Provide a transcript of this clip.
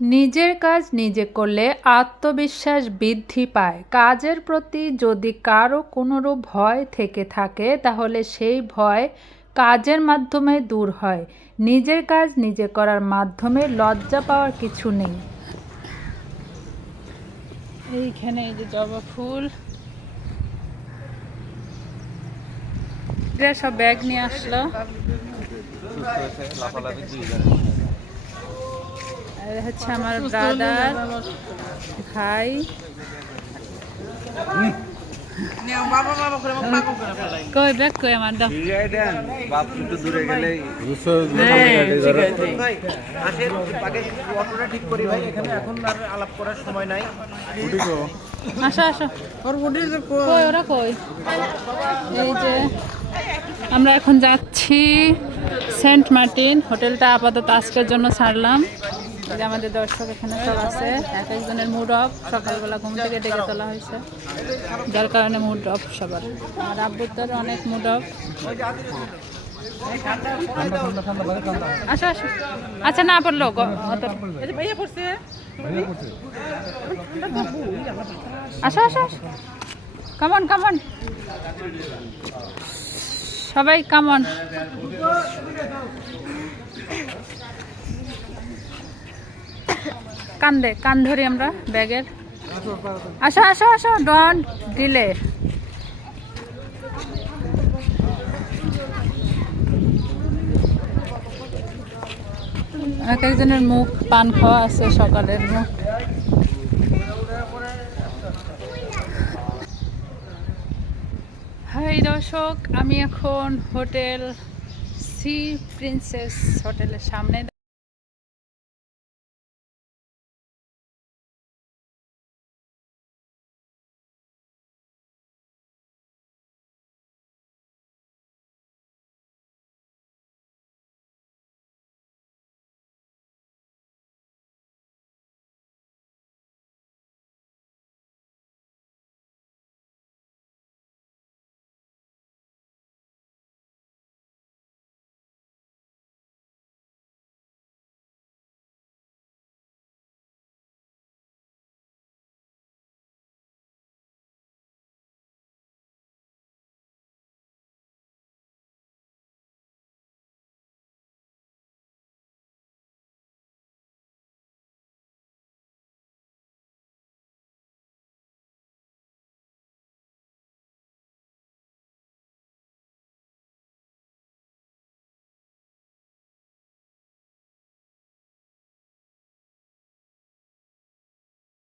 নিজের কাজ নিজে করলে আত্মবিশ্বাস বৃদ্ধি পায়। কাজের প্রতি যদি কারও কোনোরূপ ভয় থেকে থাকে, তাহলে সেই ভয় কাজের মাধ্যমে দূর হয়। নিজের কাজ নিজে করার মাধ্যমে লজ্জা পাওয়ার কিছু নেই। এইখানে এই যে জবা ফুল। সব ব্যাগ নিয়ে আসলো। হচ্ছে আমার ব্রাদার ভাই। কই কই আমার দাও। বাপ একটু দূরে গেলেই আসেন অটোটা ঠিক করি ভাই এখানে এখন আর আলাপ করার সময় নাই। আসো আসো। কই ওরা কই? এই যে আমরা এখন যাচ্ছি সেন্ট মার্টিন। হোটেলটা আপাতত আজকের জন্য ছাড়লাম। যে আমাদের দর্শক এখানে সব আছে। এক একজনের মুড অফ সকালবেলা ঘুম থেকে ডেকে তোলা হয়েছে। যার কারণে মুড অফ সবার। আর আব্বুর অনেক মুড অফ আসো আচ্ছা না পড়ল আসো আসো কামন কামন সবাই কামন কান দে কান ধরি আমরা ব্যাগের। আসো আসো আসো ডন দিলে এক একজনের মুখ, পান খাওয়া আছে সকালের মুখ। হাই দর্শক, আমি এখন হোটেল সি প্রিন্সেস হোটেলের সামনে